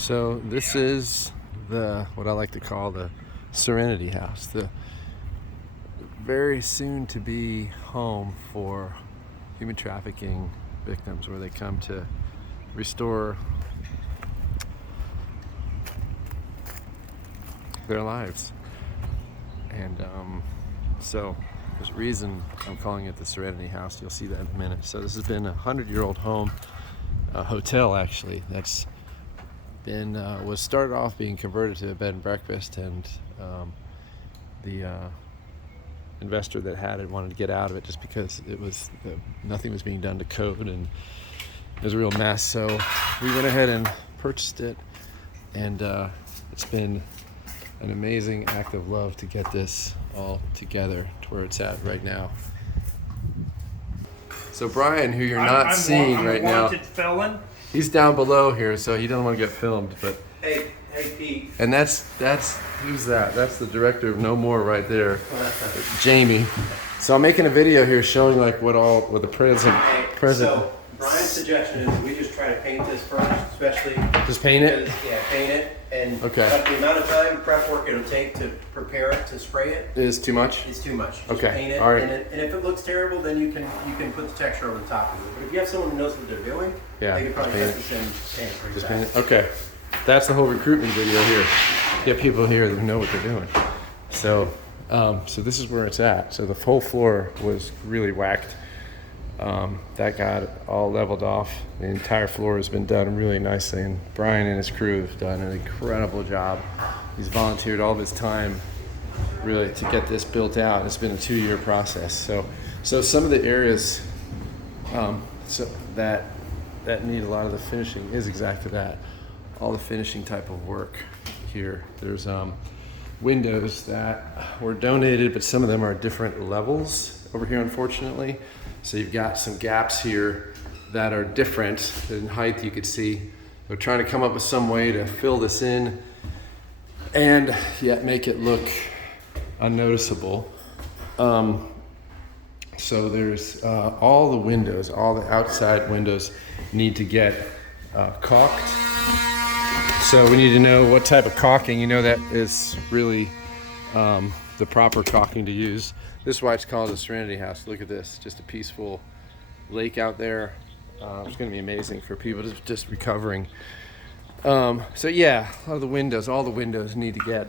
So this is what I like to call the Serenity house, the very soon to be home for human trafficking victims, where they come to restore their lives. And so there's a reason I'm calling it the Serenity house. You'll see that in a minute. So this has been a 100-year-old home, a hotel actually, that's been was started off being converted to a bed and breakfast, and the investor that had it wanted to get out of it just because it was nothing was being done to code, and it was a real mess. So we went ahead and purchased it, and it's been an amazing act of love to get this all together to where it's at right now. So Brian, who you're not seeing right now, felon. He's down below here, so he doesn't want to get filmed. But hey Pete. And that's who's that? That's the director of No More right there, Jamie. So I'm making a video here showing like what the present. So Brian's suggestion is we just try to paint this first, especially. Just paint it. Yeah, paint it, and okay. But the amount of time prep work it'll take to prepare it, to spray it, is too much. It's too much. Just okay. Paint it, all right. And if it looks terrible, then you can put the texture over the top of it. But if you have someone who knows what they're doing, yeah, they can probably cut this in paint pretty just fast. paint it. Okay. That's the whole recruitment video here. Get people here that know what they're doing. So, so this is where it's at. So the whole floor was really whacked. That got all leveled off. The entire floor has been done really nicely, and Brian and his crew have done an incredible job. He's volunteered all of his time really to get this built out. It's been a 2-year process. So some of the areas that need a lot of the finishing is exactly that. All the finishing type of work here. There's windows that were donated, but some of them are different levels over here, unfortunately. So you've got some gaps here that are different in height. You could see they're trying to come up with some way to fill this in and yet make it look unnoticeable. So there's all the windows, all the outside windows need to get caulked. So we need to know what type of caulking. You know, that is really the proper caulking to use. This is why it's called the Serenity House. Look at this, just a peaceful lake out there. It's going to be amazing for people just recovering. So yeah, a lot of the windows, all the windows need to get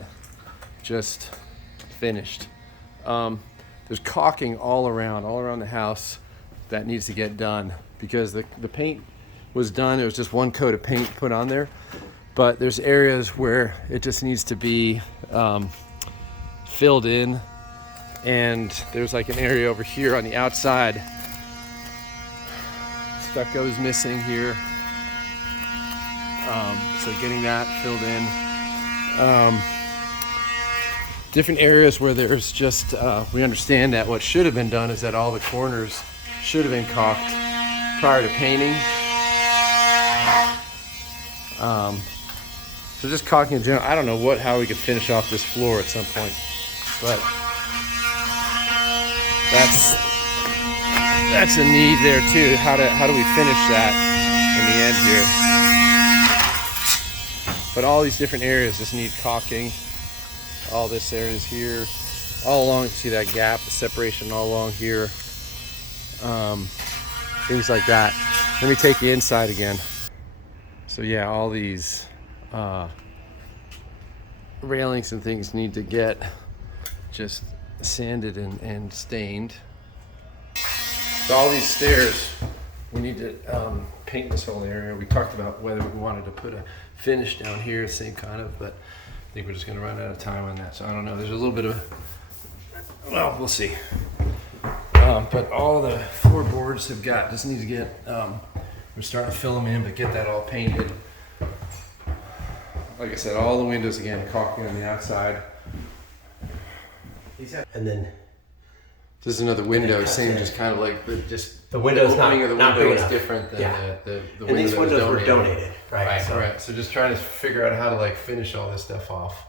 just finished. There's caulking all around the house that needs to get done, because the paint was done. It was just one coat of paint put on there. But there's areas where it just needs to be filled in, and there's like an area over here on the outside. Stucco's missing here, so getting that filled in. Different areas where there's just, we understand that what should have been done is that all the corners should have been caulked prior to painting. So just caulking in general. I don't know how we could finish off this floor at some point, but that's a need there too. How do we finish that in the end here? But all these different areas just need caulking. All this areas here, all along, you see that gap, the separation all along here. Things like that. Let me take you inside again. So yeah, all these railings and things need to get just sanded and stained. So all these stairs, we need to paint this whole area. We talked about whether we wanted to put a finish down here, same kind of, but I think we're just going to run out of time on that. So I don't know. There's a little bit of, well, we'll see. But all the floorboards just need to get, we're starting to fill them in, but get that all painted. Like I said, all the windows again, caulking on the outside. And then this is another window, same, just kind of like the window's not the not window big is enough. different than the And these windows were donated, right? Right. So just trying to figure out how to like finish all this stuff off.